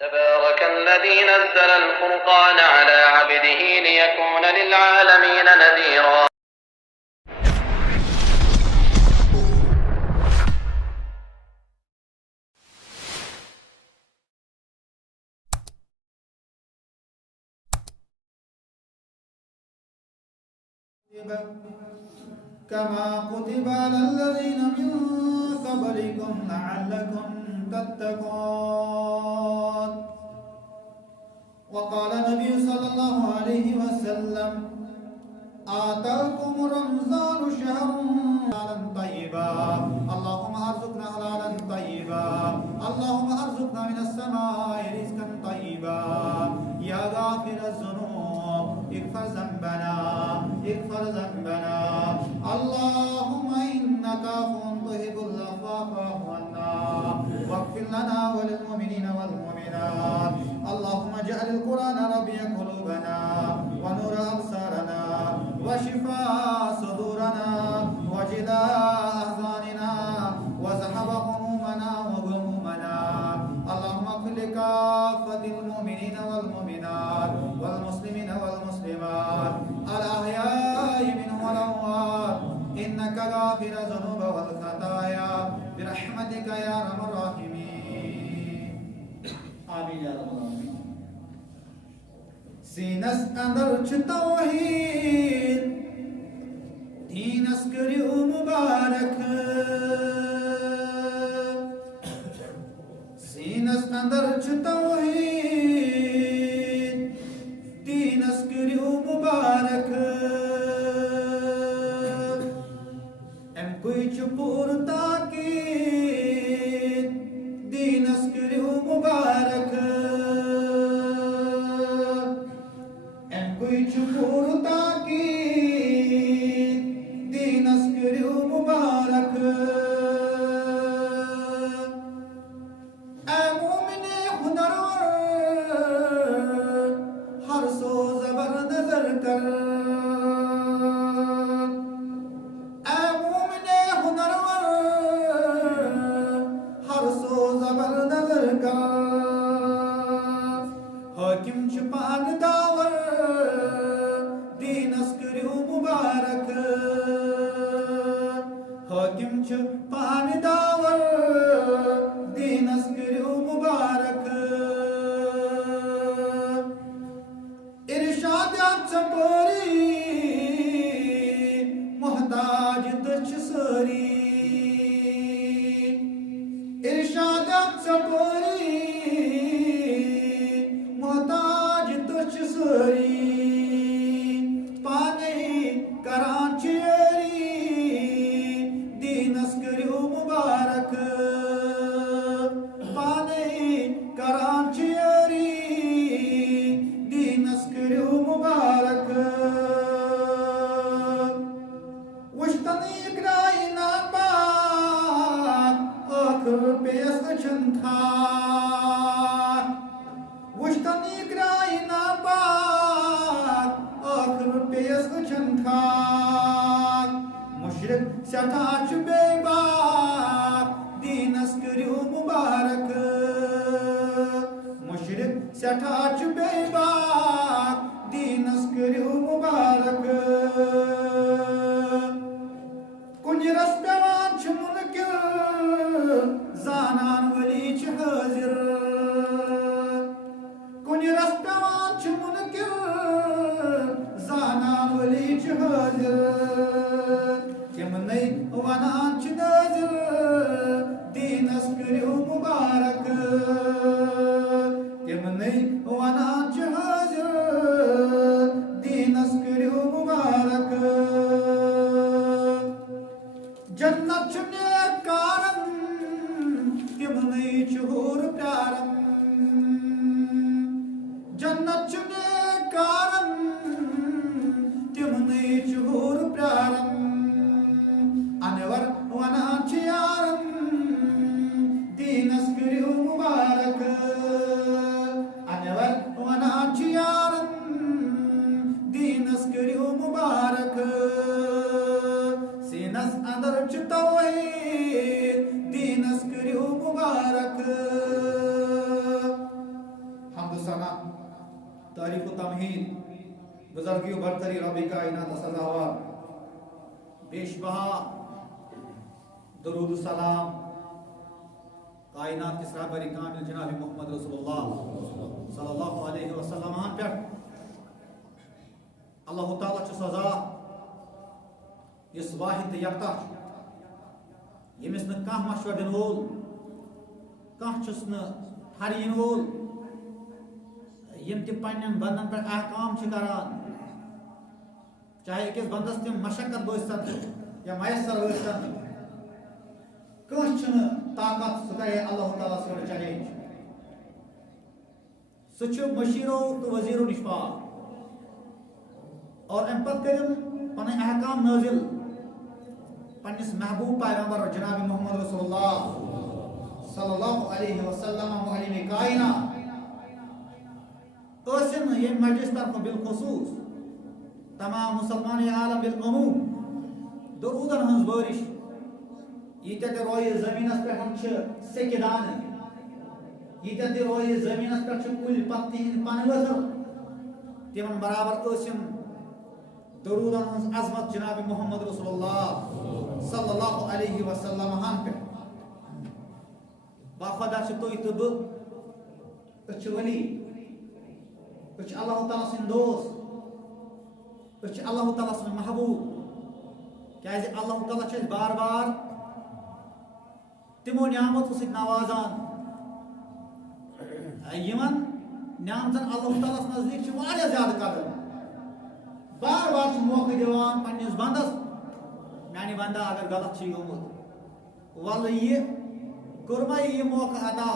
تبارك الذي نزل الفرقان على عبده ليكون للعالمين نذيرا. كما كتب على الذين من قبلكم لعلكم تتقون. وقال النبي صلى الله عليه وسلم آتاكم رمضان شهر حلالا طيبا اللهم ارزقنا حلالا طيبا اللهم ارزقنا من السماء رزقا طيبا يا غافر الذنوب اغفر ذنبنا اللهم انك عفو تحب العفو فاعف عنا واغفر لنا وللمؤمنين والمؤمنات. اللهم اجعل القرآن ربيع قلوبنا ونور أبصارنا وشفاء صدورنا وجلاء أحزاننا وذهب همومنا وغمومنا. اللهم اغفر لكافة المؤمنين والمؤمنات والمسلمين والمسلمات الأحياء منهم والأموات إنك غافر الذنوب والخطايا برحمتك يا أرحم الراحمين. آمين يا رب العالمين. Sinas andar tawhid din askari mubarak. Sinas andar tawhid din askari mubarak. Em koi chupur takid din askari mubarak. چپور تاکید دین اسکری مبارک. اے مومن ہنرور ہر سو زبر نظر کر. اے مومن ہنرور ہر سو زبر نظر کر. حاکم چھپان داور دین اسکری مبارک. حاکم چھ پان داور دین اسکری مبارک. ارشادات چپوری محتاج تچ سری. ارشادات چپوری محتاج تچ سری. مشرق سٹھاچ بے باک دین اسکری مبارک. مشرق سٹھاچ بے باک دین اسکری مبارک. کنج رس پیوان چھ منکر زانان ولی چھ حاضر. کنج رس پیوان چھ منکر زانان ولی چھ حاضر. تمنی ونان چھ ناظر دین اسکری مبارک. تمنی ونان چھ حاضر دین اسکری مبارک. تعریف و تمہید بزرگی و برتری رب کائنات سزاوار بیش بہا درود و سلام کائنات کس رہبری کامل جناب محمد رسول اللہ صلی اللہ علیہ وسلم پہ اللہ تعالیٰ چھ سزا اس واحد یکتا یمس نہ کانٛہہ مشورٕ دِنہٕ وول کانٛہہ چھُس نہٕ ٹھر یِنہٕ وول یم تہِ پننٮ۪ن بندن پٮ۪ٹھ احکام چھِ کران چاہے أکِس بندس تِم مشقت بٲسۍتن یا میسر ٲسۍتن کانٛہہ چھُنہٕ طاقت سُہ کرِ اللہ تعالیٰ سۭتۍ چیلنج سُہ چھُ مشیرو تہٕ وزیرو نِش پاک اور امہِ پتہٕ کٔرِم پنٕنۍ احکام نٲزِل پننِس محبوب پیغمبر جناب محمد رسول اللہ صلی اللہ علیہ وسلم معلم کائنات ٲسِن ییٚمہِ مجلس طرفہٕ بالخصوص تمام مسلمان عالم بالعموم درودن ہٕنٛز بٲرِش ییٖتیٛاہ تہِ رویہِ زٔمیٖنس پٮ۪ٹھ چھِ سیٚکہِ دانہٕ ییٖتیٛاہ تہِ رویہِ زٔمیٖنس پٮ۪ٹھ چھِ کُلۍ پتہٕ تِہنٛدۍ پنہٕ ؤتھٕر تِمن برابر ٲسِم درودن ہٕنٛز عظمت جناب محمد رسول اللہ صلی اللہ علیہ وسلم ہن پٮ۪ٹھ باخدا چھِ تُہۍ تہٕ بہٕ أسۍ چھِ ؤلی أسۍ چھِ اللہ تعالیٰ سٕنٛدۍ دوست أسۍ چھِ اللہ تعالیٰ سٕنٛدۍ محبوب کیازِ اللہ تعالیٰ چھِ أسۍ بار بار تِمو نعمتو سۭتۍ نوازان یِمن نعمتن اللہ تعالیٰ ہس نزدیٖک چھِ واریاہ زیادٕ قدر بار بار چھِ موقعہٕ دِوان پننِس بندس میانہِ بندا اگر غلط چھُے گوٚمُت وَلہٕ یہِ کوٚرمَے یہِ موقعہٕ عطا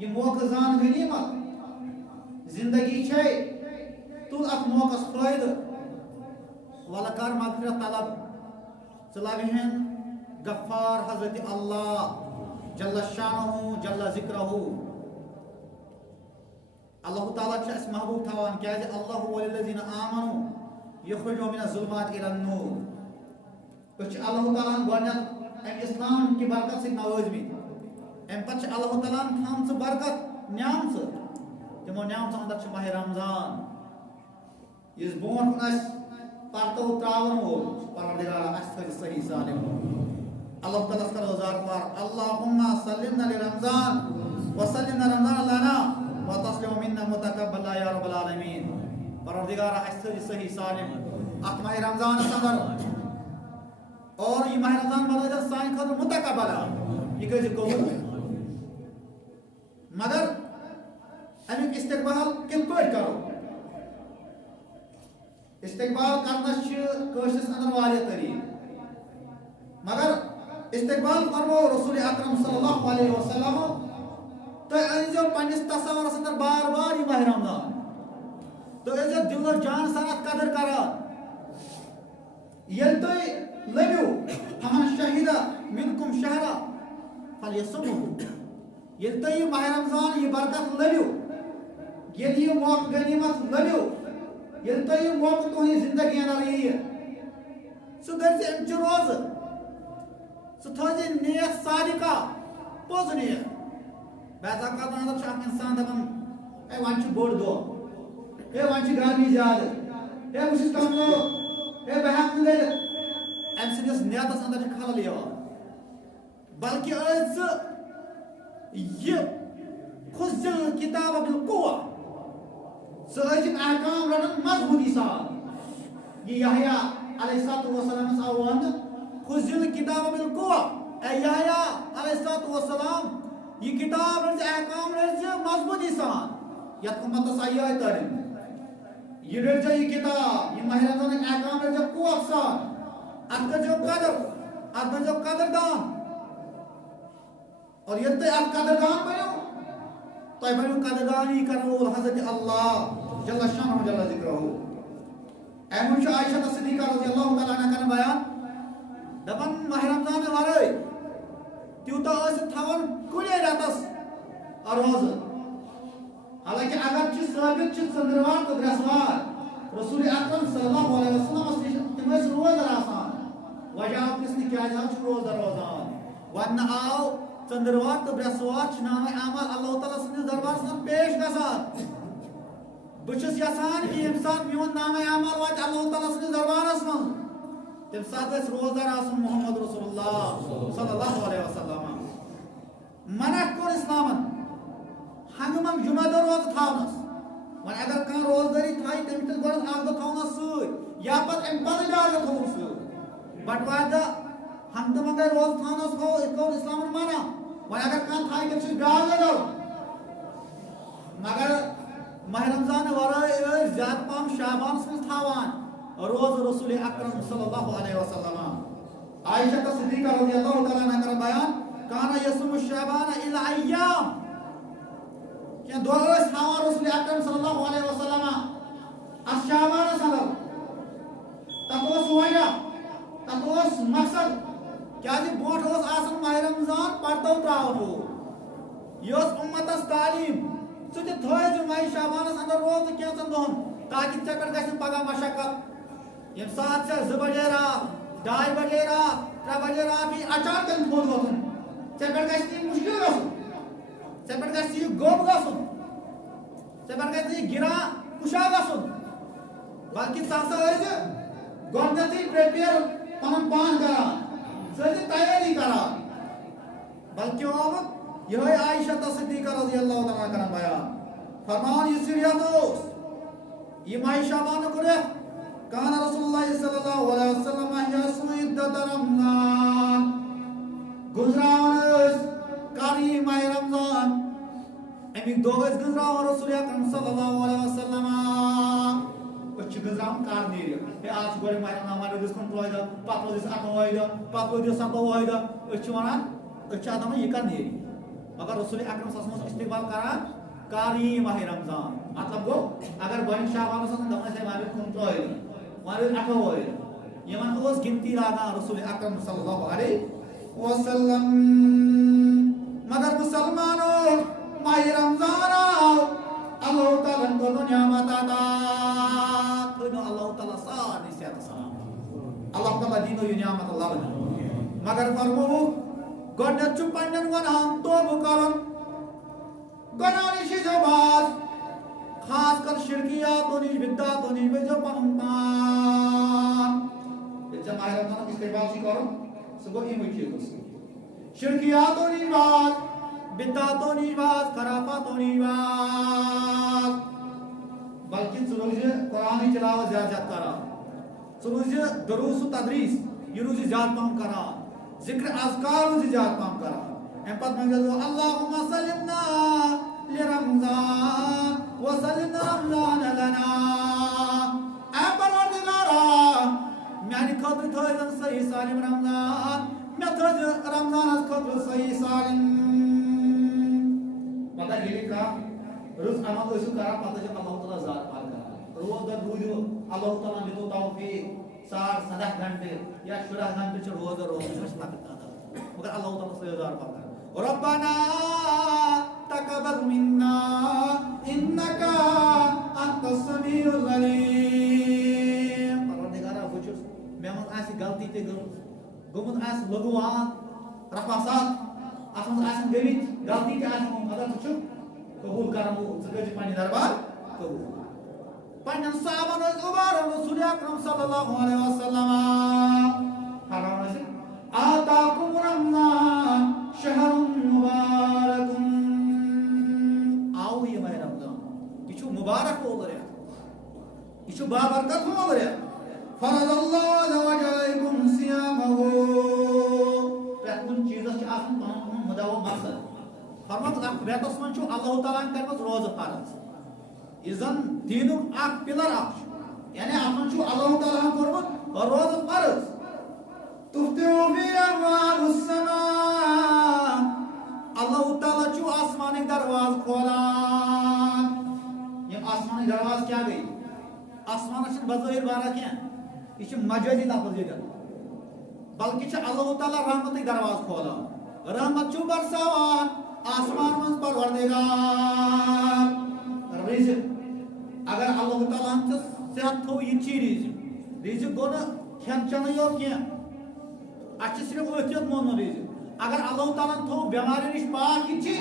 یہِ موقعہٕ زان غنیٖمت زندگی چھے تُل اتھ موقعس فٲیدٕ وَلہٕ کر مغفرت طلب ژٕ لبہن غفار حضرت اللہ جل شانہ جل ذکرہ اللہ تعالیٰ چھُ اَسہِ محبوب تھاوان کیازِ اللہ والذین آمنوا یخرجون من الظلمات الی النور أسۍ چھِ اللہ تعالیٰ ہن گۄڈنٮ۪تھ امہِ اسلام کہِ برکت سۭتۍ نوٲزمٕتۍ امہِ پتہٕ چھِ اللہ تعالیٰ ہن تھامژٕ برکت نعمژٕ تِمو نعمژن انٛدر چھُ ماہِ رمضان یُس برونٛٹھ کُن اَسہِ پرتو تراون وول پروردگارا اَسہِ تھٲیزِ صحیح سالم اللہ تعالیٰ ہس کرو زارپار اللہم سلمنا لرمضان وسلمنا رمضان لنا وتسلم منا متقبل یا رب العالمین پروردگارا اَسہِ تھٲیزِ صحیح سالم اتھ ماہِ رمضانس انٛدر اور یہ ماہ رمضان بنٲیزِ سانہِ خٲطرٕ متقبل یہ کٔرزِ قبوٗل مگر امیُک استقبال کِتھ پٲٹھۍ کرو استقبال کرنس چھِ کٲشرِس انٛدر واریاہ طریٖقہٕ مگر استقبال فرمو رسول اکرم صلی اللہ علیہ وسلم تُہۍ أنزیو پننِس تصورس انٛدر بار بار یہ ماہ رمضان تُہۍ ٲسۍزیو دِلو جان سان اتھ قدر کران ییٚلہِ تُہۍ لٔبِو فمن شہد منکم شہرا فلیصمه ییٚلہِ تُہۍ یہِ ماہ رمضان یہِ برکت لٔبِو ییٚلہِ یہِ موقعہٕ غنیٖمت لٔبِو ییٚلہِ تۄہہِ یہِ موقعہٕ تُہنٛدِ زندگی انٛدر یِیہِ ژٕ دٔرزِ اَمچہِ روزٕ ژٕ تھٲوزِ نیت صادقہ پوٚز نیت بعض اوقاتن انٛدر چھُ اکھ انسان دپان ہے وۄنۍ چھُ بوٚڑ دۄہ ہے وۄنۍ چھِ گرمی زیادٕ ہے بہٕ چھُس کمزور ہے بہٕ ہٮ۪کہٕ نہٕ کٔرِتھ امہِ سٕنٛدِس نیتس انٛدر چھِ خلل یِوان بلکہِ ٲسۍ ژٕ یہِ خُذِل کِتاب بالقوة ژٕ ٲسِکھ احکام رٹان مضبوٗطی سان یہِ یحیٰ علیہ الصلوۃ والسلامس آو وننہٕ خُذِل کِتاب بالقوة اے یحیٰ علیہ الصلوۃ والسلام یہ کتاب رٔٹزِ احکام رٔٹزِ مضبوٗطی سان یتھ اُمتس آیہِ یِہوٚے تعلیٖم یہ رٔٹزِ یہِ کتاب یہِ ماہ رمضانٕکۍ احکام رٔٹزِ قوت سان اتھ کٔرزیو قدر اتھ بٔنزیو قدردان اور ییٚلہِ تُہۍ اتھ قدردان بٔنِو تۄہہِ بنیو قدردانی کرن وول حضرت اللہ جل شانہ جل ذکرہ امہِ چھُ عائشہ صدیقہ رضی اللہ تعالیٰ عنہ کران بیان دپان ماہ رمضان ورٲے تیوٗتاہ ٲسِتھ تھاوان کُنے رٮ۪تس روزٕ حالانکہِ اگر چھِ ثٲبت چھِ ژٔنٛدٕروار تہٕ برٛٮ۪سوار رسول اکرم صلی اللہ علیہ وسلمس نِش تِم ٲسۍ روزدر آسان وجہ آو پرٛژھنہٕ کیازِ حظ چھُ روزدر روزان وننہٕ آو ژٔنٛدٕروار تہٕ برٛٮ۪سوار چھِ نامے اعمال اللہ تعالیٰ سٕنٛدِس دربارس منٛز پیش گژھان بچس یسان کہ یم سات میون نام اعمال وات اللہ تعالیٰ سن دربارس من تم سات اس روزدار آسن محمد رسول اللہ صلی اللہ علیہ وسلم منع کور اسلامن ہنگمم جمعہ دہ روز تھاونس ون اگر کان روزداری تھائی تم تل گۄڈٕ اکھ دۄہ تھاونس سۭتۍ یا پتہٕ امہِ پتہٕ بیٛاکھ دۄہ تھاوُن سۭتۍ بٹوارِ دۄہ ہنگتہٕ منگے روز تھاونس کور اسلامن منع ون اگر کان تھائی تٔمِس چھُ بیٛاکھ دۄہ مگر ماہ رمضان ورٲے زیادٕ پہم شعبانس منٛز تھاوان روز رسول اکرم صلی اللہ علیہ وسلم عائشہ صدیقہ رضی اللہ تعالیٰ عنہ کران بیان کانا یصوم شعبان الی ایام کہ دو ٲسۍ تھاوان رسول اکرم صلی اللہ علیہ وسلم اتھ شعبانس اندر تتھ اوس وجہ تتھ اوس مقصد کیازِ برونٛٹھ اوس آسان ماہ رمضان پردو تراوُن یہ اوس اُمتس تعلیٖم ژٕ تہِ تھٲیزِ ماہ شعبانس اندر روزٕ کینٛژن دۄہن تاکہِ ژےٚ پٮ۪ٹھ گژھِ نہٕ پگاہ مشقت یم سات ژےٚ 2 بجے رات 2:30 بجے رات 3 بجے رات یی اچانک تھوٚد وۄتھُن ژےٚ پٮ۪ٹھ گژھِ نہٕ یہِ مُشکل گژھُن ژےٚ پٮ۪ٹھ گژھِ یہِ گوٚب گژھُن ژےٚ پٮ۪ٹھ گژھِ یہِ گِران کُشا گژھُن بلکہِ ژٕ ہسا ٲسۍ گۄڈنٮ۪تھٕے پرٛیپیر پنُن پان کران ژٕ ٲسۍ تیٲری کران بلکہِ آمُت یِہوٚے عائشہ صدیقہ رضی اللہ تعالیٰ کران بیان فرمان یُس یہِ رٮ۪تھ اوس یہ ماہ شعبانُک رٮ۪تھ کان رسول اللہ صلی اللہ علیہ وسلم یصوم عدۃ رمضان گزراوان ٲسۍ کری ماہ رمضان امیُک دۄہ ٲسۍ گزراوان رسول اکرم صلی اللہ علیہ وسلم أسۍ چھِ گزراوان کر نیرِ ہے آز چھُ گۄڈٕ ماہ رمضان وۄنۍ روٗدِس 15 دۄہ پتہٕ روٗدِس 28 دۄہ پتہٕ روٗدِس 27 دۄہ أسۍ چھِ ونان أسۍ چھِ دپان یہِ کر نیرِ مگر رسول اکرم صلی اللہ علیہ وسلم استقبال کران کاری ماہ رمضان مطلب گو اگر گۄڈنیُک شعبانس آسان دپان ٲسۍ وۄنۍ روٗدۍ 15 دۄہ وۄنۍ روٗدۍ 28 دۄہ یِمن اوس گنتی لاگان رسول اکرم صلی اللہ علیہ وسلم مگر مسلمانو ماہ رمضان آو اللہ تعالیٰ کوٚر نعمت عطا تھٲینو اللہ تعالیٰ سارنٕے صحت سلام اللہ تعالیٰ دینو یہِ نعمت لبنہٕ مگر فرمووُکھ گۄڈنٮ۪تھ چھُ پننٮ۪ن گۄناہن توبہٕ کرُن گۄناہو نِش ٲسۍزیو باز خاص کر شرکیاتو نِش بدعاتو نِش بٔرۍزیو پنُن پان ییٚلہِ ژےٚ ماہ رمضانُک استقبال چھُے کرُن سُہ گوٚو یِموٕے چیٖزو سۭتۍ شرکیاتو نِش باز بدعاتو نِش باز خرافاتو نِش باز بلکہِ ژٕ روٗزِ قرآنٕچ تلاوت زیادٕ زیادٕ کران ژٕ روٗزِ دروٗس و تدریٖس یہِ روٗزِ زیادٕ پہم کران ذکر اذکار روٗزِ زیادٕ پہم کران امہِ پتہٕ منٛگزیو اللہُمَّ سلِمنا لرمضان وسلمنا رمضان لنا اے پروردگارا میانہِ خٲطرٕ تھٲیزن صحیح سالم رمضان مےٚ تھٲیزِ رمضانس خٲطرٕ صحیح سالم پتہٕ ییٚلہِ کانٛہہ رٕژ عمل ٲسِو کران پتہٕ ٲسِو اللہ تعالیٰ ذات پال کران روزدر روٗزِو اللہ تعالیٰ دِتو توفیٖق 17 گھنٹہٕ یا 16 گھنٹہٕ چھِ روزدر روزُن یہِ چھِ لۄکٕٹ تعداد مگر اللہ تعالیٰ صحیح ذات پال کران ربنا تقبل منا انك انت السميع العليم پروردگارا بہٕ چھُس مےٚ منٛز آسہِ غلطی تہِ گوٚمُت آسہِ لغوان رفاسات اتھ منٛز آسن گٔمٕتۍ غلطی تہِ آسہِ گوٚمُت مگر ژٕ چھُکھ قبوٗل کران وول ژٕ کٔرزِ پننہِ دربار قبوٗل پننٮ۪ن صحابن ٲسۍ اُبارن رسول اکرم صلی اللہ علیہ وسلم فرماوان ٲسۍ آتاکم رمضان شہر مبارک آو یہ ماہ رمضان یہ چھُ مبارک وول رٮ۪تھ یہ چھُ بابرکت وول رٮ۪تھ فرض اللہ عز وجل علیکم صیامہ پرٛٮ۪تھ کُنہِ چیٖزس چھُ آسان پنُن پنُن مُدعا و مقصد فرماوُکھ اتھ رٮ۪تس منٛز چھُ اللہ تعالیٰ ہن کٔرمٕژ روزٕ فرض یہِ زن دیٖنُک اکھ پِلر اکھ چھُ یعنی اتھ منٛز چھُ اللہ تعالیٰ ہن کوٚرمُت روزٕ فرض تُفتحُ فیہ ابواب السماء اللہ تعالیٰ چھُ آسمانٕکۍ درواز کھولان یِم آسمانٕکۍ درواز کیٛاہ گٔے آسمانس چھِنہٕ بظٲہِر بارا کینٛہہ یہِ چھُ مجٲزی لفظ ییٚتٮ۪ن بلکہِ چھُ اللہ تعالیٰ رحمتٕکۍ درواز کھولان رحمت چھُ برساوان آسمان منٛز پروردگار رزق اگر اللہ تعالیٰ ہن ژےٚ صحت تھوٚو یہِ چھی رزق گوٚو نہٕ کھٮ۪ن چٮ۪نٕے یوت کینٛہہ اَسہِ چھِ صرف أتھۍ یوت مونمُت رزق اگر اللہ تعالیٰ ہن تھوٚو بٮ۪ماریو نِش پاک یہِ چھی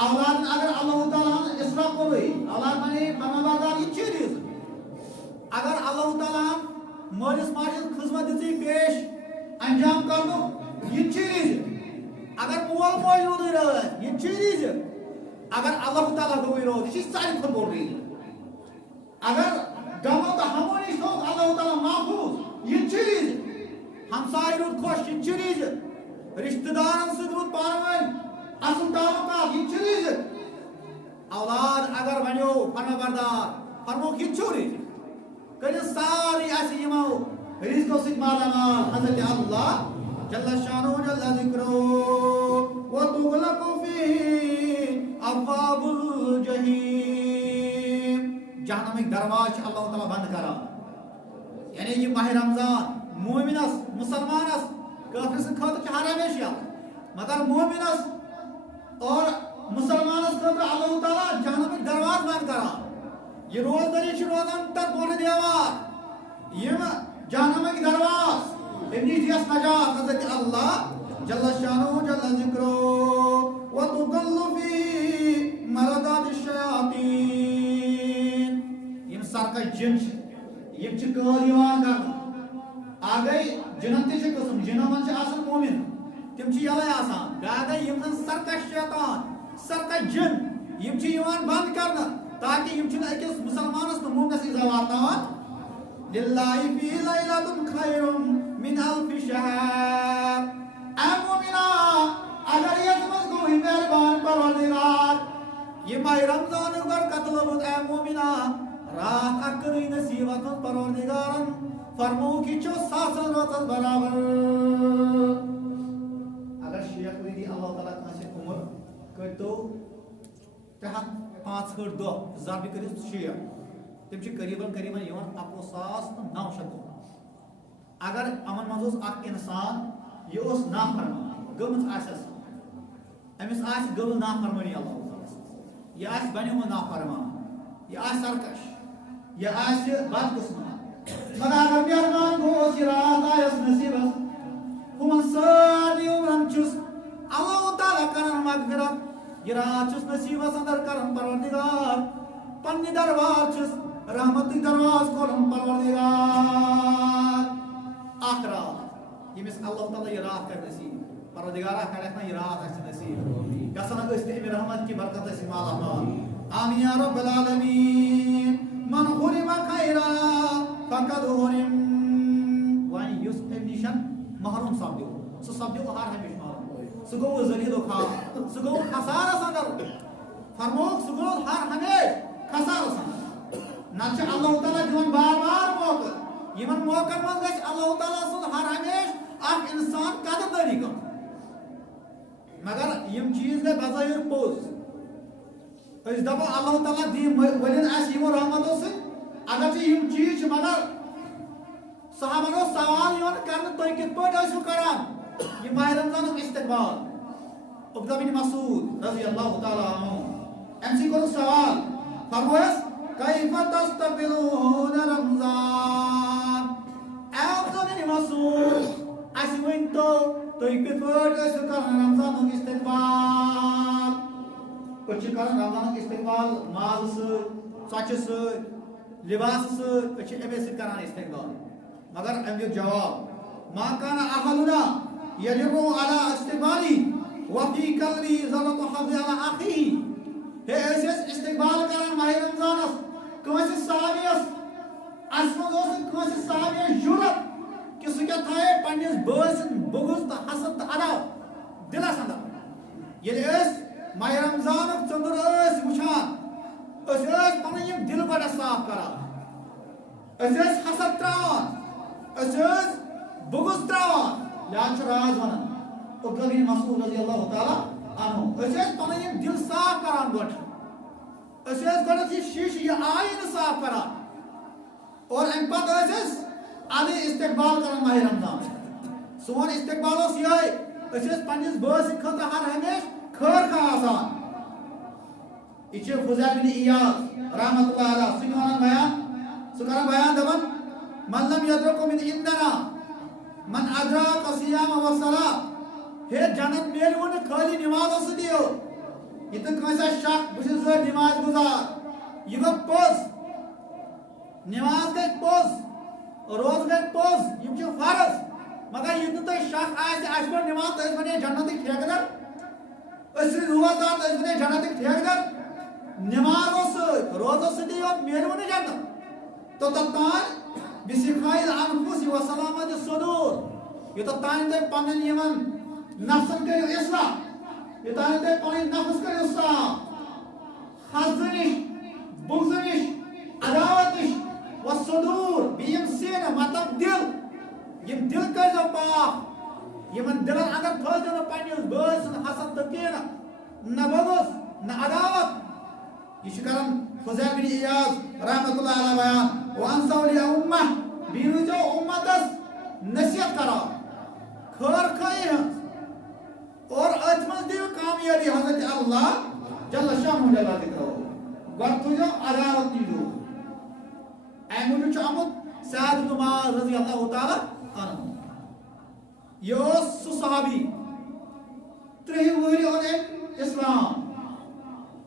اولاد اگر اللہ تعالیٰ اصلاح کوئی اولاد بنے فرمانبردار یہ چیز اگر اللہ تعالیٰ مالس ماجد خدمت دِژی پیش انجام کرنو یہ چیز اگر مول موج روزی رہے یہ چیز اگر اللہ تعالیٰ گوئی روز یہ ساری کھت بوڑ رہی اگر غمو تو ہمو نش تھو اللہ تعالیٰ محفوظ یہ چیز ہمسائے رود خوش یہ چیز رشتہ دارن سۭتۍ رود پانہٕ ؤنۍ اصل تعلقات یہ چیز اولاد اگر ونیو فرمانبردار فرموک یہ چوری کہ ساری ایسی یمو رزقو سۭتۍ مالا مال حضرت اللہ جل شانو جل ذکرو وتغلق فی ابواب الجحیم جہنمک دروازہ اللہ تعالیٰ بند کران یعنی یہ ماہ رمضان مومنس مسلمانس کافر سن خاطر حرام ہے مگر مومنس اور مسلمانس خاطر اللہ تعالیٰ جہنمک دروازہ بند کران یہ روزداری روزان تر بوڑھ دیوار یہ جہنمک دروازہ امنی جیس نجات حضرت اللہ جل شانو جل ذکرو وتقل فی مردات الشیاطین یم سرکش جن یم چھ کال یوان کرنا آگئی جنن تی چھ قسم جنوں من چھ آسان مومن تم چھ یلے آسان گاگئی یم زن سرکش شیطان سرکش جن یم چھ یوان بند کرنا تاکہ یم چھ اکس مسلمانس مومنس ایزا واتناوان للہ فی لیلۃ خیر من الف شہر اے مومنہ اگر یہ تمس گوئی مہربان پروردگار یہ ماہ رمضان اگر قتل بود اے مومنہ رات اکری نصیبت پروردگارن فرمو کی چو ساسن روتس برابر اگر شیخ ویدی اللہ تعالیٰ کانسی عمر کرتو تحت 5 دو ضربی کریس شیخ تم چھ قریباً یوان 900 اگر امن منز اخ انسان یہ اس نافرمان گمت آسس امس آس گل نافرمانی اللہ تعالیٰ یہ آس بنیومت نافرمان یہ آس سرکش یہ آس بدقسمت مگر اگر مہربان گوس یہ رات آیس نصیبس ہمن سارنی عمرن چھس اللہ تعالیٰ کرن مغفرت یہ رات چھس نصیبس اندر کرن پروردگار پنی دربار چھس رحمتی درواز کھولن پروردگار آخرات یمس اللہ تعالیٰ یہ رات کر نصیب پروردگارہ کرنا یہ رات اس نصیب گسنا گستے میں رحمت کی برکت سے مالا مال آمین یا رب العالمین من حرم خیرا فقد حرم وانی یس ایڈیشن محروم سپدیو سو سپدیو ہر ہمیش محروم سو گو ذلیل و خار سو گو خسارہ سندر فرموک سو گو ہر ہمیش خسارہ سندر نچ اللہ تعالیٰ دیون بار بار موقع یمن موقع من گژھِ اللہ تعالیٰ سُنٛد ہر ہمیش اکھ انسان قدردٲری کرُن مگر یم چیز گٔے بظاہر پوٚز أسۍ دپو اللہ تعالیٰ دی ؤلِنۍ اَسہِ یِمو رحمتو سۭتۍ اگرچہِ یم چیز چھِ مگر صحابن اوس سوال یِوان کرنہٕ تُہۍ کِتھ پٲٹھۍ ٲسِو کران یہِ ماہِ رمضانُک استقبال عبدہ بن مسعود رضی اللہ تعالیٰ عنہ أمۍ سٕے کوٚرُکھ سوال فرمویس کیف تستقبلون رمضان اے عبدہ بن مسعود اَسہِ ؤنۍتو تُہۍ کِتھ پٲٹھۍ ٲسِو کران رمضانُک استقبال أسۍ چھِ کران رمضانُک استقبال مازٕ سۭتۍ ژۄچہِ سۭتۍ لباس سۭتۍ أسۍ چھِ اَمے سۭتۍ کران استقبال مگر أمۍ دیُت جواب ما کان احدنا یجرُ علی استقبالی وفی قلبی ذرۃ حظ علی اخیہ ہے أسۍ ٲسۍ استقبال کران ماہِ رمضانس کٲنٛسہِ صحابیَس اَسہِ منٛز اوس نہٕ کٲنٛسہِ صحابیَس جُرت کہ سُہ کیٛاہ تھایے پنٛنِس بٲے سُنٛد بغض تہٕ حسد تہٕ عداوت دِلس انٛدر ییٚلہِ أسۍ ماہِ رمضانُک ژٔنٛدٕر ٲسۍ وٕچھان أسۍ ٲسۍ پنٕنۍ یِم دِل گۄڈٕ صاف کران أسۍ ٲسۍ حسد ترٛاوان أسۍ ٲسۍ بغض ترٛاوان لہذا چھُ راز ونان عبدہ بن مسعود رضی اللہ تعالیٰ عنہ أسۍ ٲسۍ پنٕنۍ یِم دِل صاف کران گۄڈٕ أسۍ ٲسۍ گۄڈنٮ۪تھ یہِ شیٖشہٕ یہِ آیٖنہٕ صاف کران اور اَمہِ پتہٕ ٲسۍ أسۍ اَدٕ استقبال کران ماہِ رمضان سون استقبال اوس یِہوٚے أسۍ ٲسۍ پنٛنِس بٲے سٕنٛدِ خٲطرٕ ہر ہمیشہ خٲر خواہ آسان یہ چھُ فضیل بن عیاض رحمۃ اللہ علیہ سُہ چھُ وَنان بیان سُہ کران بیان دپان من لم یدرک من عندنا من ادراک الصیام والصلاۃ ہے جنت میلیو نہٕ خٲلی نمازو سۭتی یوت یہ تو کنسا شک بس نماز گزار یہ گو پوز نماز گئی پوز روز گئی پوز یہ فرض مگر یہ تو شک آس پہ نماز تو بنے جنت ٹھیکدر روزدار تو بنے جنت ٹھیکدر نمازوں سے روزوں سے میلو نہیں جنت تو تان بسخائل انفس و سلامت صدور یہ تو تان تے پنن یمن نفسن کرو اصلاح یہ تان تے پنن نفس کرو اصلاح حسد نش بغض نش عداوت نش و صدور بیم سینہ مطلب دل یم دل کرو پاک یمن دلن اگر پھلجو نہ پنس بٲے سُنٛد حسد تو کینہ نہ بغض نہ عداوت یہ کران فضیل بن عیاض رحمۃ اللہ علیہ بیان وانصحوا للامہ بیروزو امتس نصیحت کرا خیر خائی اور اتمن دیو کامیابی حضرت اللہ جل شانہ جل ذکرہ گوڑ تھو عداوت نیدو ایمون چامت سعد بن معاذ رضی اللہ تعالی عنہ یہ سو صحابی 30 وری اور اسلام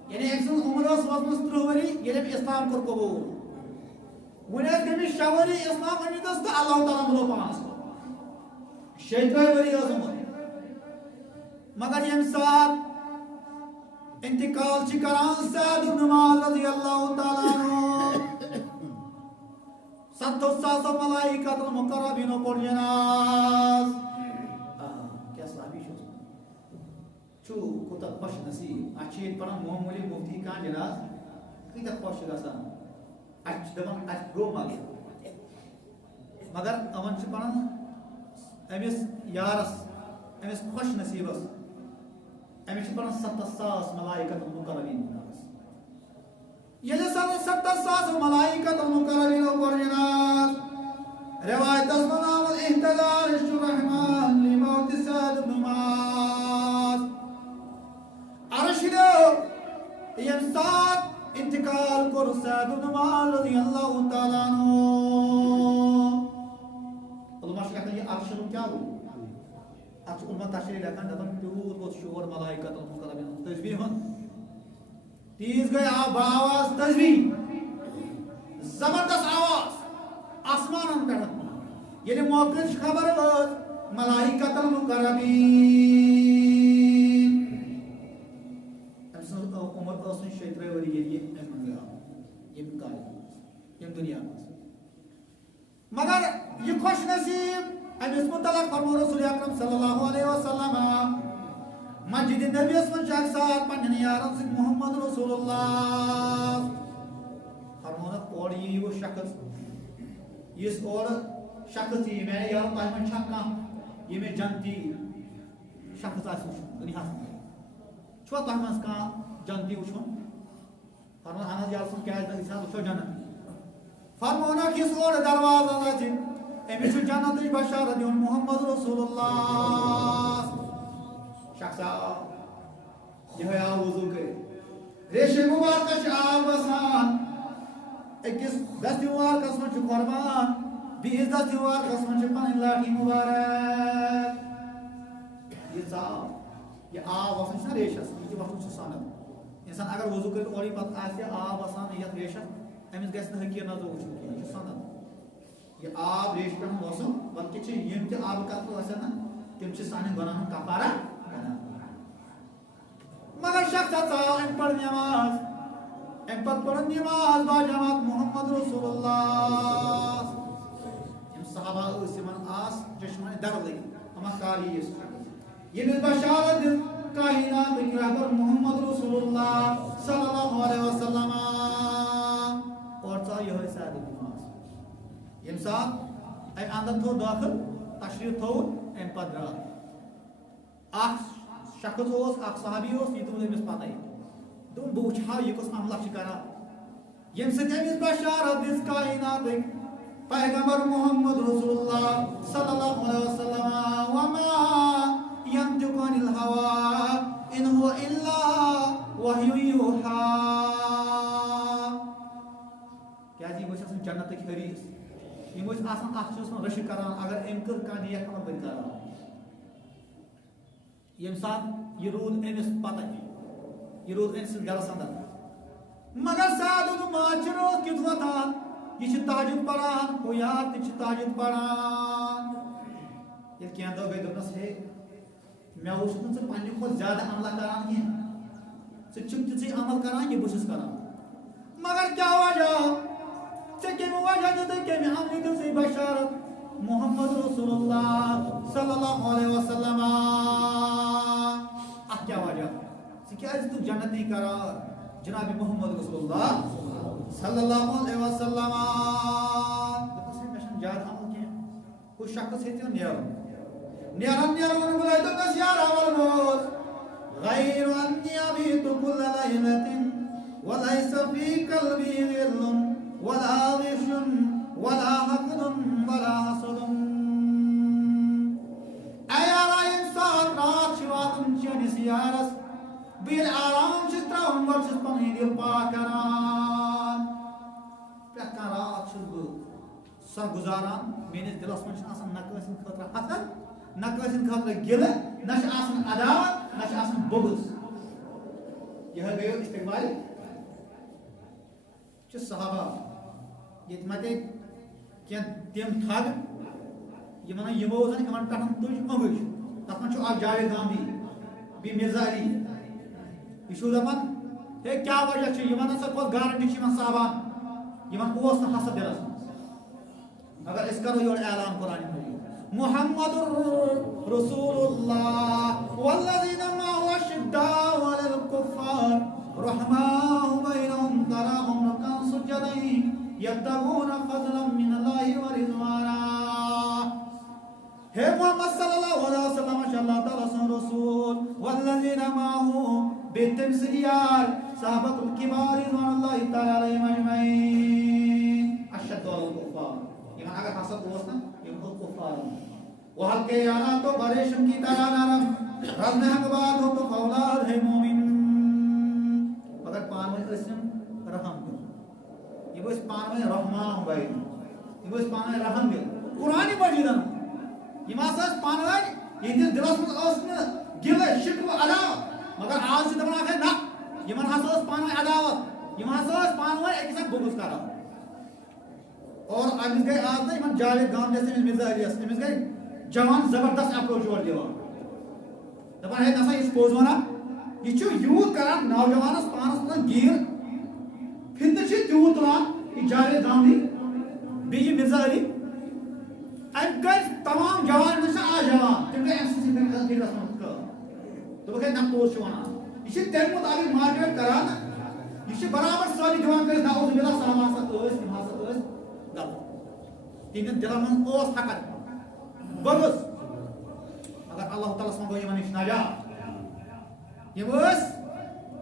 یعنی ایک سن عمر وسمس 30 وری یعنی اسلام کر قبول ونیت گمی شوری اسلام انیدس تو اللہ تعالیٰ ملو پانس شیطوی وری مگر یم ساتھ انتقال چی کران سعد بن معاذ رضی اللہ تعالیٰ عنہ 70 ملائکۃ المقربین پر جناز کیا صحابی چھو کوتا خوش نصیب اچھی پڑھا معمولی مفتی کان جناز کیتا خوش گسان اچھ دپان اچھ گو مگر مگر امن چھ پڑھان امس یارس امس خوش نصیبس امس چھ پڑھان 70,000 ملائکۃ المقربین یلی 70,000 ملائکۃ المقربین پر جناز روایت اس نام احتضار الرحمن لموت سعد بن معاذ عرش لو یم سات انتقال کر سعد بن معاذ رضی اللہ تعالیٰ عنہ علماء لکھن یہ عرش کیا ہو اچھ علماء تشریح لکھن دبن پیوت بہت شور ملائکۃ المقربین تجبیح ہن تیز گئے آواز تجبیح زبردست آواز آسمان پہ یعنی موقع خبر ملائکۃ المقربین عمر تو شیطرے وری یہ دنیا مگر یہ خوش نصیب امس متعلق فرمو رسول اکرم صلی اللہ علیہ وسلم مسجد نبی اسمن شاک ساتھ پنجن یارن سے محمد رسول اللہ فرمونا اور یہ وہ شخص اس اور شخص یہ میں یار پہمن شکا یہ میں جنتی شخص آس دنیا چھو پہمن کا جنتی وچھون فرمونا ہانا جالسن کیا ہے انسان وچھو جنت فرمونا کس اور دروازہ رجی امی چھو جنت بشارت دیون محمد رسول اللہ شخصا یہ ہے وضو کے ریش مبارک آب بسان اکس دستیوار قسم چھ قربان 20 دستیوار قسم چھ پن لاٹھی مبارک یہ صاحب یہ آب وسن چھ ریشس یہ وسن چھ سند انسان اگر وضو کرے اوری پتہ آسے آب وسان یہ ریشس امس گژھِ نہٕ حقیٖر نظر وٕچھُن کینٛہہ یہِ چھُ سند یہ آب ریش پٮ۪ٹھ وسُن بلکہِ چھِ یِم تہِ آبہٕ قطرٕ ٲسن نا تِم چھِ سانٮ۪ن گۄناہن کفارہ مگر شخص ژاو امہِ پتہٕ نٮ۪ماز امہِ پتہٕ پٔرٕن نٮ۪ماز با جماعت محمد رسول اللہ یِم صحابہ ٲسۍ یِمن آس چشمہ در لٔگِتھ یِمن کر ییٖژ ییٚلہِ بشارت دِژ کائناتٕکۍ رہبر محمد رسول اللہ صلی اللہ علیہ وسلم اور ژاو یِہوٚے سعد بن معاذ ییٚمہِ ساتہٕ امہِ اندر تھوٚو دٲخل تشریٖف تھوٚوُن امہِ پتہٕ درٛاو اکھ شخص اوس اکھ صحابی اوس یہ دوٚپ أمِس پتہٕ دوٚپُن بہٕ وٕچھِ ہا یہِ کُس عملہ چھُ کران ییٚمہِ سۭتۍ أمِس بشارت دِژ کائناتٕکۍ پیغمبر محمد رسول اللہ صلی اللہ علیہ وسلم وما ينطق عن الهوى ان هو الا وحي يوحى کیا جی بہٕ چھُس آسان جنتٕکۍ حریٖص یِم ٲسۍ آسان اکھ چھُ آسان رٔشہِ کران اگر أمۍ کٔر کانٛہہ نیک عمل بہٕ کران ییٚمہِ ساتہٕ یہ روٗد أمِس پتہ یہ روز أمۍ سٕنٛدِس گرس اندر مگر سعد بن معاذ روز کیُتھ وۄتھان یہ چھُ تہجد پران ہو یار تہِ چھُ تہجد پران ییٚلہِ کینٛہہ دۄہ گٔے دوٚپنس ہے مےٚ وُچھ نہٕ ژٕ پننہِ کھۄتہٕ زیادٕ عملہ کران کینٛہہ ژٕ چھُکھ تِژٕے عمل کران یہِ بہٕ چھُس کران مگر کیٛاہ وجہ ژےٚ کمہِ وجہ دِژٕے کمہِ عملہِ دِژٕے بشارت محمد رسول اللہ صلی اللہ علیہ وسلم اتھ کیٛاہ وجہ ژٕ کیٛازِ دِتُکھ جنت نہیں قرار جناب محمد رسول اللہ صلی اللہ علیہ وسلم دوٚپنس ہے مےٚ چھُنہٕ زیادٕ عمل کینٛہہ ہُہ شخص ہیٚژیو نیرُن ووٚنُن بلاے دوٚپنس یار عمل موز غیر انی ابیت کل لیلة وليس في قلبي غل ولا غش ولا حقد ولا حسد اے یارا سات رات چھِ واتان چٲنِس یارس بہٕ ییٚلہِ آرام چھُس تراوان گۄڈٕ چھُس پنُن دِل پاک کران پرٛٮ۪تھ کانٛہہ رات چھُس بہٕ سۄ گُزاران میٲنِس دِلس منٛز چھُنہٕ آسان نہ کٲنٛسہِ ہٕنٛدِ خٲطرٕ حسد نہ کٲنٛسہِ ہٕنٛدِ خٲطرٕ گِلہٕ نہ چھُ آسان عداوت نہ چھُ آسان بغض یِہوٚے گٔیو استقبال صحابہ یہ متے تم ٹھگ یمن یمو زن یمن پٹھ تُج انگش تتھ من اکھ جاوید گاندھی بیٚیہِ مرزا علی یہ چھُ دپان ہے کیا وجہ چھُ یمن ہسا کھوت گارنٹی چھِ یمن صحابان یمن اوس نہٕ حسد دلس منٛز اگر أسۍ کرو یورٕ اعلان قرآن مجیٖد محمد رسول اللہ والذین معه اشداء علی الکفار رحماء بینهم تراهم رکعا سجدا یبتغون فضلا من اللہ ورضوانا ہے محمد صلی اللہ علیہ وسلم ماشاء اللہ تعالی سن رسول والذین معه بیتم سیار صحابۃ الکبار رضوان اللہ تعالی علیہم اجمعین اشد علی الکفار یمن اگر حسد اوس نا یم کفار وحل کے یانا تو بریشم کی طرح نرم رب نے حق بات ہو تو اولاد ہے مومن مگر پانوی اسم رحم دل یہ بس پانوی رحمان بائی یہ بس پانوی رحم دل قرآن مجیدن یہ ماسا پانوی یہ دلس من اسم گل شکو عداوت مگر آج سے دبنا ہے نا یہ من ہسا پانوی عداوت یہ ہسا پانوی ایک ساتھ بغض کرا اور امس گئی آج نا یہ جاوید گام جیسے مرزا علی امس گئی جوان زبردست اپروچ اور دیوان دپان ہے نسا اس پوز ونا یہ چھو یوت کران نوجوانس پانس من گیر پھر چھ تیوت تلان یہ جاوید گاندھی بیٚیہِ مرزا علی ام گئی تمام جوان میں سے آ جوان تم گئی ایس سی فکرس من تو بخیر نہ پوز چھ ونان یہ چھ تمہ مطابق ماٹیویٹ کران یہ چھ برابر ساری جوان کر نعوذ باللہ سلام ہسا ٲسۍ تم ہسا ٲسۍ غلط تہندین دلن من اوس حقت بغض مگر اللہ تعالیٰ سن گو یمن نش نجات یم ٲسۍ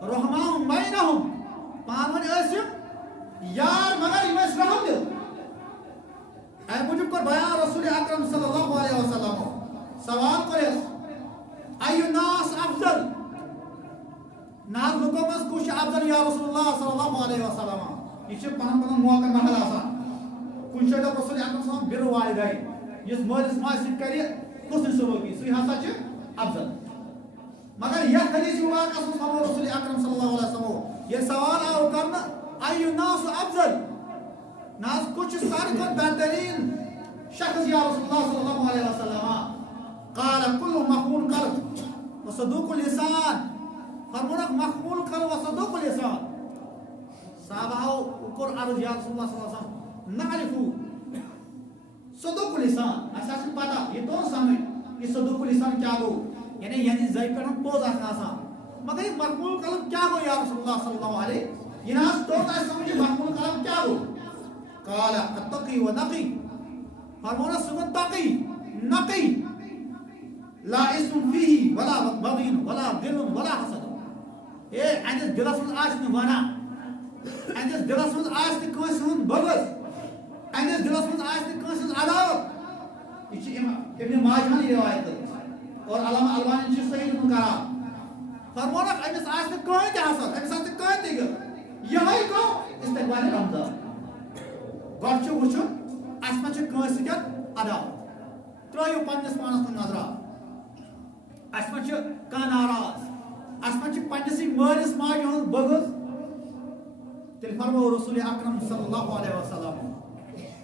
رحمان بینہم پانوٲنۍ ٲسۍ یم یار مگر یم ٲسۍ رحم دل امہِ موٗجوٗب کوٚر بیان رسول اکرم صلی اللہ علیہ وسلم سوال کوٚرُس ایُّ ناس افضل ناز لُکو منٛز کُس چھُ افضل یا رسول اللہ صلی اللہ علیہ وسلم یہ چھُ پنُن پنُن موقع محل آسان کُنہِ جایہِ دوٚپ رسول اکرم صلی بِرُ والدین یُس مٲلِس ماجہِ سۭتۍ کرِ حُسنِ سلوٗکی سُے ہسا چھُ افضل مگر یتھ حدیث مبارکس منٛز فرموو رسول اکرم صلی اللہ علیہ وسلم ییٚلہِ سوال آو کرنہٕ ایُّ ناس افضل ناز کُس چھُ ساروی کھۄتہٕ بہتریٖن شخص یا رسول اللہ صلی اللہ علیہ وسلم قال كل مخمول قلب وصدوق اللسان فرمونک مخمول قلب وصدوق اللسان صحابہ کوٚر عرض یا رسول اللہ صلی اللہ علیہ وسلم نعرف صدوق اللسان اسا چھِ پتہ یہ تو سمجھ یہ صدوق اللسان کیا گو یعنی زَبہِ پٮ۪ٹھ پوٚز آسہِ آسان مگر یہ مخمول قلب کیا گو یا رسول اللہ صلی اللہ علیہ یہ نہ توٚت آسہِ سمجھ مخمول قلب کیا گو قال التقی ونقی فرمونا سُہ تقی نقی لا اسم فیہ ولا بغین ولا غل ولا حسد اے اندس دلس منٛز آسہِ نہٕ ونان اندس دلس منٛز آسہِ نہٕ کٲنٛسہِ ہُنٛد بغض اندس دلس منٛز آسہِ نہٕ کٲنٛسہِ ہٕنٛز عداوت یہ چھِ ابن ماجہ ہن روایت کٔرمٕژ اور علامہ البانی چھُ صحیح کران فرمونک أمِس آسہِ نہٕ کٕہٕنۍ تہِ حسد أمِس آسہِ نہٕ کٕہٕنۍ تہِ غل یِہوٚے گوٚو استقبال رمضان گۄڈٕ چھُ وٕچھُن اَسہِ ما چھِ کٲنٛسہِ سۭتۍ عداوت ترٲیِو پننِس پانس کُن نظرا اَسہِ ما چھِ کانٛہہ ناراض اسمن چھ پنسی مالس ماجہ ہن بغض تیل فرمو رسول اکرم صلی اللہ علیہ وسلم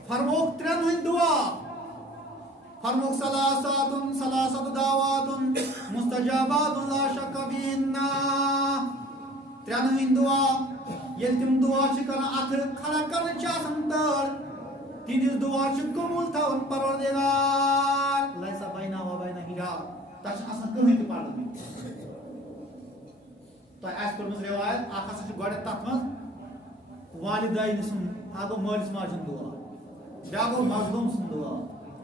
فرموک ترین ہند دعا فرموک ثلاثت دعوات مستجابات لا شک فیہن ترین ہند دعا یل تم دعا چھ کران اتھ کھڑا کرن چھ آسان تر تہندس دعا چھ قبول تھاون پروردگار لیسا بینا و بینا حجاب تس آسان کہین تہ پردٕ تۄہہِ آسہِ پٔرمٕژ روایت اکھ ہسا چھُ گۄڈٕ تتھ منٛز والدین سُنٛد اکھ گوٚو مٲلِس ماجہِ ہُنٛد دعا بیٛاکھ گوٚو مظلوٗم سُنٛد دعا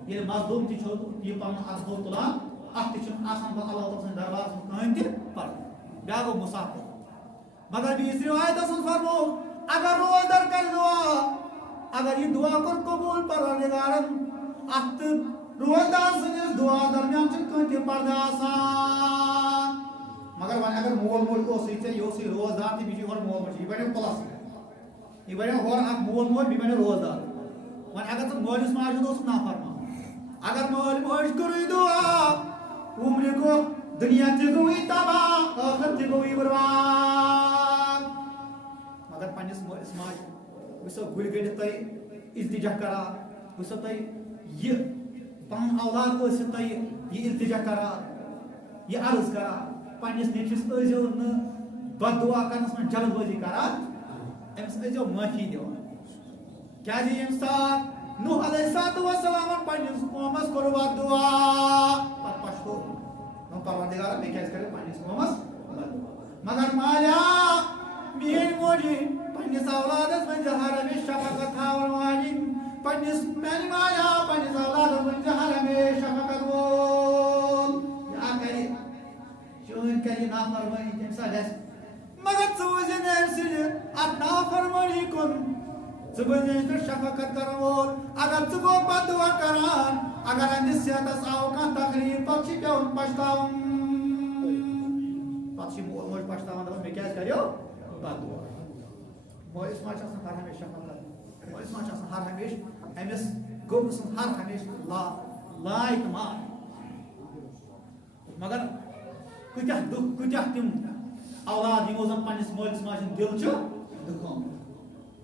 ییٚلہِ مظلوٗم تہِ چھُ یہِ پنُن اَدبو تُلان اَتھ تہِ چھُنہٕ آسان پتہٕ اللہ تعالیٰ سٕنٛدِ دربارس منٛز کٕہۭنۍ تہِ پرُن بیٛاکھ گوٚو مُسافر مگر بیٚیِس روایتس منٛز فرموو اگر روزدر کرِ دعا اگر یہِ دعا کوٚر قبوٗل پروردگارن اتھ تہٕ روزدار سٕنٛدِس دعا درمیان چھُنہٕ کٕہۭنۍ تہِ پردٕ آسان مگر وۄنۍ اگر مول موج اوسُے ژےٚ یہِ اوسُے روزدار تہٕ بیٚیہِ چھُ ہورٕ مول موج یہِ بنیو پلس یہ بنیو ہورٕ اکھ مول موج بیٚیہِ بنیو روزدار وۄنۍ اگر ژٕ مٲلِس ماجہِ ہُنٛد اوسُکھ نافرمان اگر مٲلۍ مٲج کوٚرُے دعا عمرِ گوٚو دُنیا تہِ گوٚوٕے تباہ ٲخر تہِ گوٚوٕے برباد مگر پننِس مٲلِس ماجہِ وٕچھو گُرۍ گٔنڈِتھ تۄہہِ التجا کران وٕچھو تۄہہِ یہِ پنُن اولاد ٲسِتھ تۄہہِ یہِ التجا کران یہِ عرض کران پننِس نیٚچوِس ٲسۍزیو نہٕ بد دعا کرنس منٛز جلد بٲزی کران أمِس ٲسۍزیو معٲفی دِوان کیٛازِ ییٚمہِ ساتہٕ نوح علیہ الصلوۃ والسلامن پننِس قومس کوٚر بد دعا پتہٕ پشتو دوٚپ پروردگارا مےٚ کیٛازِ کَرے پننِس قومس بد دعا مگر مالیہ میٛٲنۍ موجی پننِس اولادس منٛز ہر ہمیشہِ شفقت تھاون واجِنۍ پننِس میٛانہِ مالیہ پننِس اولادس منٛز ہر ہمیشہِ شفقت وول کیٛاہ کرِ چٲنۍ کرِ نافرمٲنی تمہِ ساتہٕ آسہِ مگر ژٕ وٕچھ نہٕ أمۍ سٕنٛدِ اتھ نافرمٲنی کُن ژٕ بٔنۍ أمِس پٮ۪ٹھ شفقت کرن وول اگر ژٕ گوٚو بد دعا کران اگر أہنٛدِس صحتس آو کانٛہہ تکلیٖف پتہٕ چھِ پیٚوان پشتاوُن پتہٕ چھِ مول موج پشتاوان دپان مےٚ کیٛازِ کریو بد دعا مٲلِس ماجہِ چھِ آسان ہر ہمیشہِ شفقت مٲلِس ماجہِ چھِ آسان ہر ہمیشہِ أمِس گوٚو سُنٛد ہر ہمیشہِ لاے تہٕ ماے مگر کۭتیاہ دُکھ کۭتیاہ تِم اولاد یِمو زن پننِس مٲلِس ماجہِ ہُنٛد دِل چھُ دُکھومُت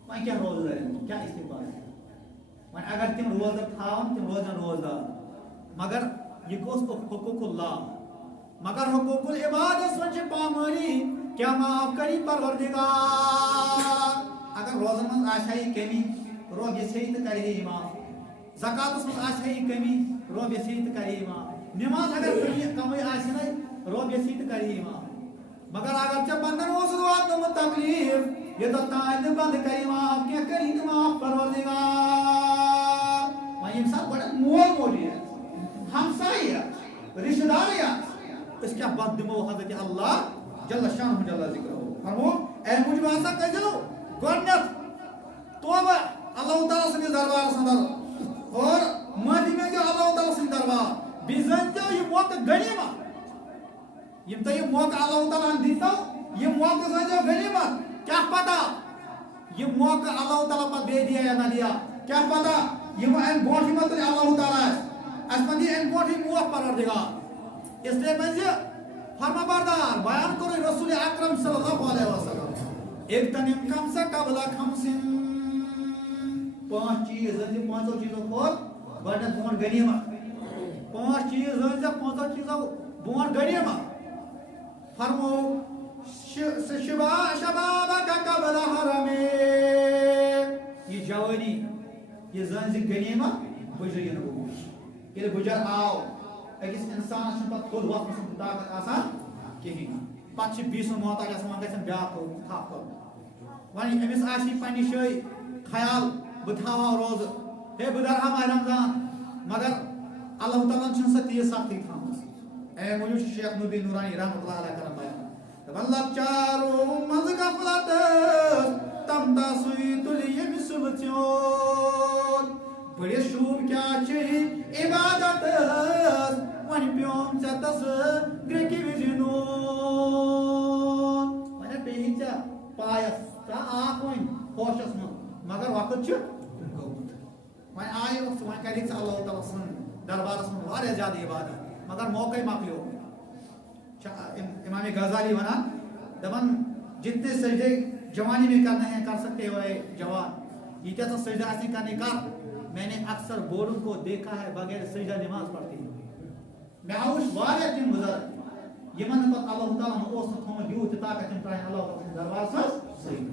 وۄنۍ کیٛاہ روزدٲری کیٛاہ استقبال وۄنۍ اگر تِم روزدر تھاون تِم روزن روزدار مگر یہِ گوٚژھ حقوٗق اللہ مگر حقوٗق العبادس منٛز چھِ پامٲنی کیٛاہ معاف کری پروردگار اگر روزن منٛز آسہِ ہا یہِ کمی رۄب یژھِ ہے تہٕ کرِ ہے یہِ معاف زکاتس منٛز آسہِ ہے یہِ کمی رۄب یژھِ ہے تہٕ کرِ ہے یہِ معاف نماز اگر کمٕے آسہِ نَے رۄب یژھِ ہے تہٕ کرِ ہے یہِ معاف مگر اگر ژےٚ بندن اوسُتھ واتنومُت تکلیٖف یوٚتتھ تانۍ نہٕ بنٛدٕ کری معاف کینٛہہ کری نہٕ معاف پروردگار وۄنۍ ییٚمہِ ساتہٕ گۄڈٕ مول موجی آسہِ ہمسایی آسہِ رشتہٕ دارٕے آسہِ أسۍ کیٛاہ بد دِمو حضرت اللہ جل شانہ جل ذکرہُ فرمو اَمہِ موٗجوٗب ہسا کٔرۍزیو گۄڈٕنٮ۪تھ توبہ اللہ تعالیٰ سٕنٛدِس دربارس انٛدر اور معٲفی منٛگزیو اللہ تعالیٰ سٕنٛدِ دربار بیٚیہِ زٲنۍزیو یہِ موقعہٕ غنیٖمت یِم تۄہہِ یہِ موقعہٕ اللہ تعالیٰ ہن دِتو یِم موقعہٕ زٲنۍزیو غنیٖمت کیٛاہ پتہ یِم موقعہٕ اللہ تعالیٰ پتہٕ بیٚیہِ دِیا یا نہ دِیا کیٛاہ پتہ یِم اَمہِ برونٛٹھٕے ما تُلہِ اللہ تعالیٰ اَسہِ ما دِیہِ اَمہِ برونٛٹھٕے موقعہٕ پروردگار اسلیے پزِ فرما بردار بیان کوٚرُے رسول اکرم صلی اللہ علیہ وسلم اغتنم خمس قبل خمس پانٛژھ چیٖز زٲنۍزِ پانٛژو چیٖزو کھۄتہٕ گۄڈٕنٮ۪تھ برونٛٹھ غنیٖمت پانٛژھ چیٖز زٲنۍزِ پانٛژو چیٖزو برونٛٹھ غنیٖمت فرمو شبابک قبل حرمک یہ جوانی یہ زٲنۍزِ غنیٖمت بُجرٕ یِنہٕ برونٛٹھ ییٚلہِ بُجر آو أکِس اِنسانس چھُنہٕ پتہٕ تھوٚد وۄتھنہٕ سُنٛد طاقت آسان کِہیٖنۍ پتہٕ چھِ بیٚیہِ سُنٛد محتاج آسان وۄنۍ گژھن بیٛاکھ تھپھ کَرُن وۄنۍ أمِس آسہِ یہِ پننہِ جایہِ خیال بہٕ تھاوہا روزٕ ہے بہٕ دَرہا ماہِ رمضان مگر اللہ تعالیٰ چھُنہٕ سۄ تیٖژ سختی تھٲومٕژ اَمہِ موٗجوٗب چھُ شیخ نوٗبی نوٗرانی رحمتہ اللہ علیہ کران بیان دَپان لۄکچارو منٛزٕ غفلت تم تاسُے تُلہِ ییٚمہِ صُبحہٕ ژیوٚن بٔڑِس شوٗب کیٛاہ چھِ عبادت وۄنۍ پیوٚم ژےٚ تس گرٛیکہِ وِزِ نوٗن وۄنۍ پیٚیہِ ژےٚ پایس ژٕ آکھ وۄنۍ ہوشس منٛز مگر وقت چھُ گوٚمُت وۄنۍ آیہِ وۄنۍ کرِ ژٕ اللہ تعالیٰ سٕنٛدِ دربارس منٛز واریاہ زیادٕ عبادت مگر موقعے مۄکلیو امام غزالی ونان دپان جتنے سجدے جوانی میں کرنے ہیں کر سکتے ہو جوان، یہ کیا سجدہ ایسے کرنے کا میں نے اکثر بوڑھوں کو دیکھا ہے بغیر سجدہ نماز پڑھتے ہیں. میں آوش واریاہ تم بزرگ یمن پتہ اللہ تعالیٰ اوس تھومت یوت طاقت تم ترائن اللہ تعالیٰ دربار صحیح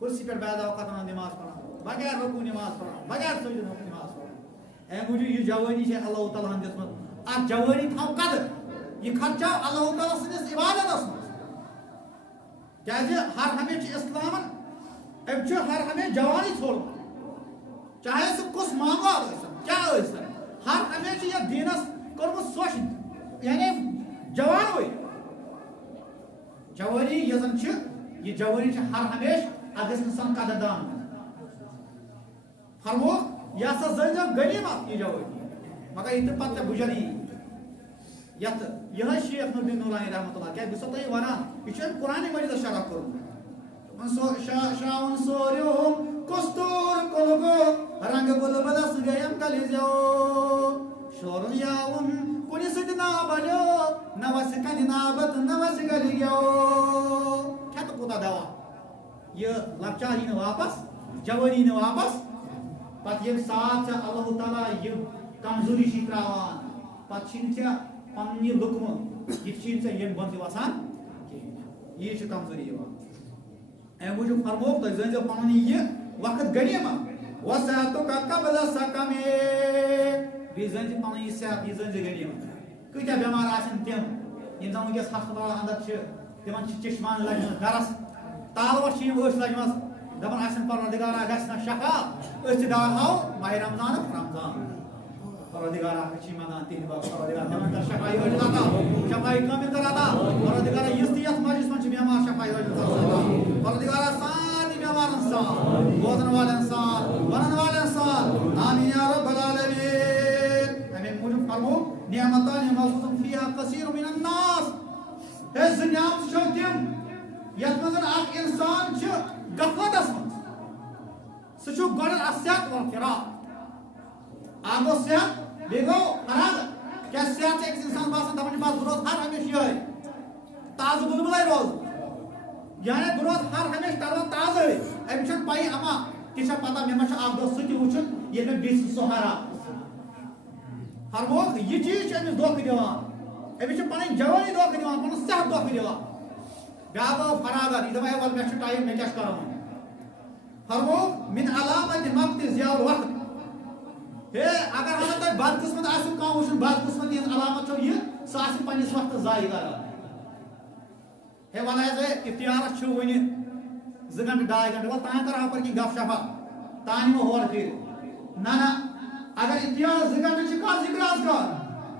کرسی پہ بیدا اوقات نماز پڑھان بغیر رکوع نماز پڑھان بغیر سجدہ نماز پڑھان. اے موجود یہ جوانی ہے اللہ تعالیٰ ہن دسمت ات جوانی تھو قدر یہ خرچہ اللہ تعالیٰ سندس عبادتس مز کیازِ ہر ہمیشہ اسلامن اب ہر ہمیشہ جوانی چھوڑ چاہے سہ کس معاملات کیا ہر ہمیشہ یہ دینس کورمت سوچ یعنی جوان ہوئی جوانی یہ زن یہ جوانی ہر ہمیشہ اگر انسان قدردان فرمو یہ سا زن غنیمت یہ جوانی مگر یہ پتہ بجری یت یہ شیخ نوردین نورانی رحمۃ اللہ کیا بس تھی ونان یہ قرآن مجید شرح کورمت شاون سوریوم کستور کلگو رنگ بلبلس گیم کلیزیو شورن یاون کنی سد نابلیو نوس کنی نابت نوس گلیو کیا تو کوتا دوا یہ لکچاری واپس جوانی نے واپس پت یم ساتھ اللہ تعالیٰ یہ کمزوری چھ تراوان پت چھ پن یہ لکم یہ یم بند وسان یہ کمزوری اے موجود فرمو تو زنجو پن یہ وقت غنیمت وسعتو کا قبل سقمی بی زنج پن یہ صحت یہ زنج غنیمت کتیا بیمار آسن تم یم زن ونکس ہسپتال اندر تمن چشمان لجمت گرس تالوس ورس لجمت دپان آسن پروردگارا گژھِ شفا أسۍ تہِ دعاو ماہ رمضان رمضان پروردگارا چھ منان تہندِ باپتھ پروردگار تمن کر شفائی عاجل عطا شفائی کامل کر عطا پروردگارا یُس تہِ یتھ مجلس منٛز چھِ بیمار شفائی عاجل عطا پروردگارا سارنٕے بیمارن سان بوزن والٮ۪ن سان ونن والٮ۪ن سان آمین یا رب العالمین. امی موجوب فرمو نعمتان موجود فیہا کثیر من الناس ہے زٕ نعمتہٕ چھو تِم یتھ منٛز اکھ انسان چھُ غفلتس منٛز سُہ چھُ گۄڈٕ صحت و فراق اکھ گوٚو صحت بیٚیہِ گوٚو فراغت کیٛازِ صحت چھُ أکِس انسان باسان دپان چھُ بس بہٕ روزٕ ہر ہمیشہِ یِہوٚے تازٕ بُلبُلے روزٕ یعنی بہٕ روزٕ ہر ہمیشہِ ترو تازٕے أمِس چھَنہٕ پَیی اما تہِ چھا پتہ مےٚ ما چھُ اکھ دۄہ سُہ تہِ وٕچھُن ییٚلہِ مےٚ بیٚیہِ سُہ حرام فرموکھ یہِ چیٖز چھُ أمِس دھوکہٕ دِوان أمِس چھِ پنٕنۍ جوٲنی دھوکہٕ دِوان پنُن صحت دھوکہٕ دِوان بیٛاکھ گوٚو فراغت یہِ دپان ہے وَلہٕ مےٚ چھُ ٹایم مےٚ کیٛاہ چھُ کَرُن فرموکھ من علامت مقت ضیاء الوقت ہے اگر ہسا تۄہہِ بدقٕسمت آسِو کانٛہہ وٕچھُن بدقٕسمتی ہٕنٛز علامت چھو یہِ سُہ آسہِ پننِس وقتس ضایع کران ہے وَلہٕ حظ ہے افتیارس چھُ وُنہِ 2 گنٹہٕ 2.5 گنٹہٕ وَلہٕ تانۍ کرو اپٲرۍ کِنۍ گپ شپا تانۍ نِمو ہورٕ پھیٖرِ نہ نہ اگر افتیارس 2 گنٹہٕ چھِ کتھ ذکر آز کر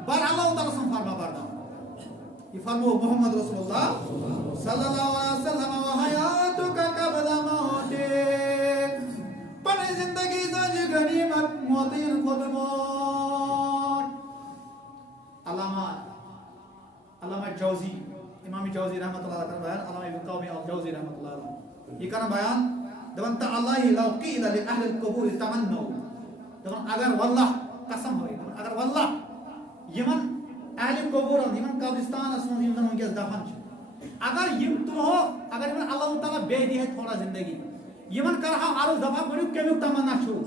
بر اللہ تعالیٰ سُنٛد فرما بردار یہ فرمو محمد رسول اللہ صلی اللہ علیہ وسلم وحیاتک قبل موتک پنٕنۍ زندگی زنج غنیمت موتین خود موت. علامہ جوزی امام جوزی رحمۃ اللہ علیہ بیان علامہ ابن قومی الجوزی رحمۃ اللہ علیہ یہ کرن بیان دپان تعالی لو قیل لاہل القبور تمنوا دپان اگر واللہ قسم ہوئی اگر واللہ یمن اہل قبورن یمن قبرستانس منٛز یِم زن ونکیٚس دفن چھِ اگر یم تُلہو اگر یمن اللہ تعالیٰ بیٚیہِ دی ہے تھوڑا زندگی یمن کرہا عرض دپہا ؤنِو کمیُک تمنا چھُو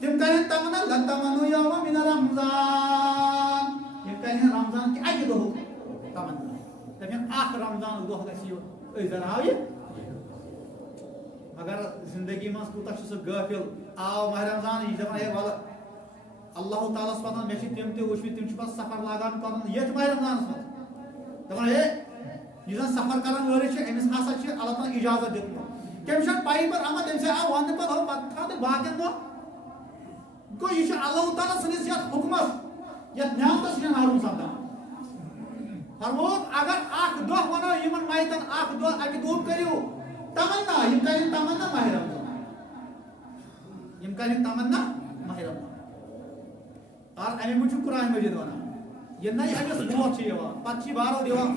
تِم کرن تمنا لن تمنوا یوم من رمضان یم کرن رمضان کہِ اکہِ دۄہُک تمنا دپن اکھ رمضان دۄہ گژھِ یُن أسۍ زناو یہِ مگر زندگی منٛز کوٗتاہ چھُ سُہ غٲفِل آو ماہ رمضان یہِ چھُ دپان ہے وَلہٕ اللہ تعالیٰ ہس پتہ مےٚ چھِ تِم تہِ وٕچھمٕتۍ تِم چھِ پتہٕ سفر لاگان کرُن ییٚتھۍ ماہ رمضانس منٛز دپان ہے یُس زن سفر کرن وٲلِس چھُ أمِس ہسا چھِ اللہ تعالیٰ اجازت دیُتمُت تٔمِس چھنہٕ پَیی پتہٕ اما تٔمِس آو وننہٕ پتہٕ ہو پتہٕ تھاو تہٕ باقین دۄہ گوٚو یہِ چھُ اللہ تعالیٰ سٕنٛدِس یتھ حُکمس یتھ نعمتس چھُ معلوٗم سپدان فرموکھ اگر اکھ دۄہ ونو یمن میتن اکھ دۄہ اکہِ دۄہُک کٔرِو تمنا یم کرن تمنا ماہ رمضان یم کرن تمنا ماہ رمضان اور امی موجود قرآن مجید ونان یہ نئی امس موت چھِ یِوان پتہٕ چھِ بارو دِوان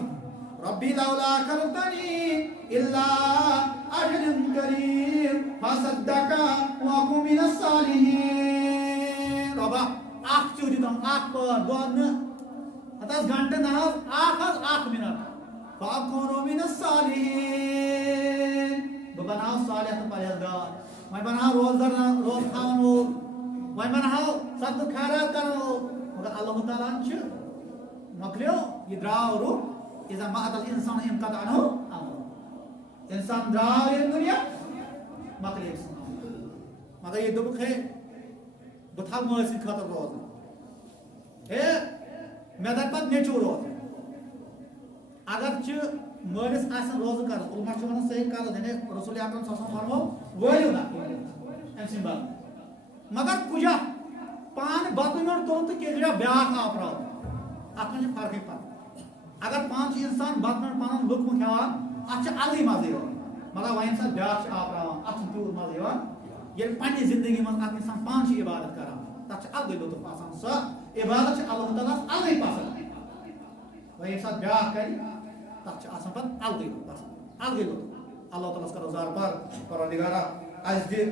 ربی لولا اخرتنی الا اجل قریب فصدق واکن من الصالحین ربا اکھ چھُ دِتن اکھ پٲر دۄہ نہٕ اتاس گھنٹہ نہاز آخ منٹ فاکونو من الصالحین بناو صالح تو پرہیزگار وۄنۍ بناو روز تھاون وول وۄنۍ بناو صدقہ خیرات کرن وول مگر اللہ تعالیٰ چھُ مۄکلیو یہِ درٛاو روح اذا مات الانسان انقطع عنه عمله انسان درٛاو ییٚمہِ دُنیا مۄکلے أمۍ سُنٛد عمل مگر یہِ دوٚپُکھ ہے بہٕ تھاو مٲلۍ سٕنٛدِ خٲطرٕ روزُن ہے مےٚ دَپہِ پتہٕ نیٚچوٗ روزُن اگر چھِ مٲلِس آسن روزٕ کرُن علما چھِ وَنان صحیح کَرُن یعنی رسول اکرم صلی اللہ علیہ وسلم فرمو وٲلِو نہ أمۍ سٕنٛدۍ بدلہٕ مگر کُجا پانہٕ بَتہٕ میوٚنٛڈ تُلُن تہٕ کِجا بیٛاکھ آپراوُن اَتھ منٛز چھِ فرقٕے پَتہٕ اگر پانہٕ چھِ اِنسان بَتہٕ میوٚنٛڈ پَنُن لُقمہٕ کھٮ۪وان اَتھ چھِ الگٕے مَزٕ یِوان مگر وۄنۍ ییٚمہِ ساتہٕ بیٛاکھ چھِ آپراوان اَتھ چھُنہٕ تیوٗت مَزٕ یِوان ییٚلہِ پنٛنہِ زندگی منٛز اکھ اِنسان پانہٕ چھِ عبادت کران تَتھ چھِ الگٕے لُطف آسان سۄ عبادت چھِ اللہ تعالیٰ ہَس الگٕے پسنٛد وۄنۍ ییٚمہِ ساتہٕ بیٛاکھ کَرِ تَتھ چھِ آسان پَتہٕ الگٕے پسنٛد الگٕے لُطف اللہ تعالیٰ ہَس کَرو زارٕ پار پروردِگارا اَسہِ دِ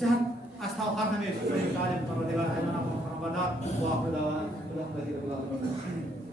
صحت اَسہِ تھاو ہر ہمیشہٕ صحیح تعلیٖم پروردِگار اَسہِ بناو فرمانبردار واخر دعوانا الحمدُلِلّٰهِ رَبِّ العالَمیٖن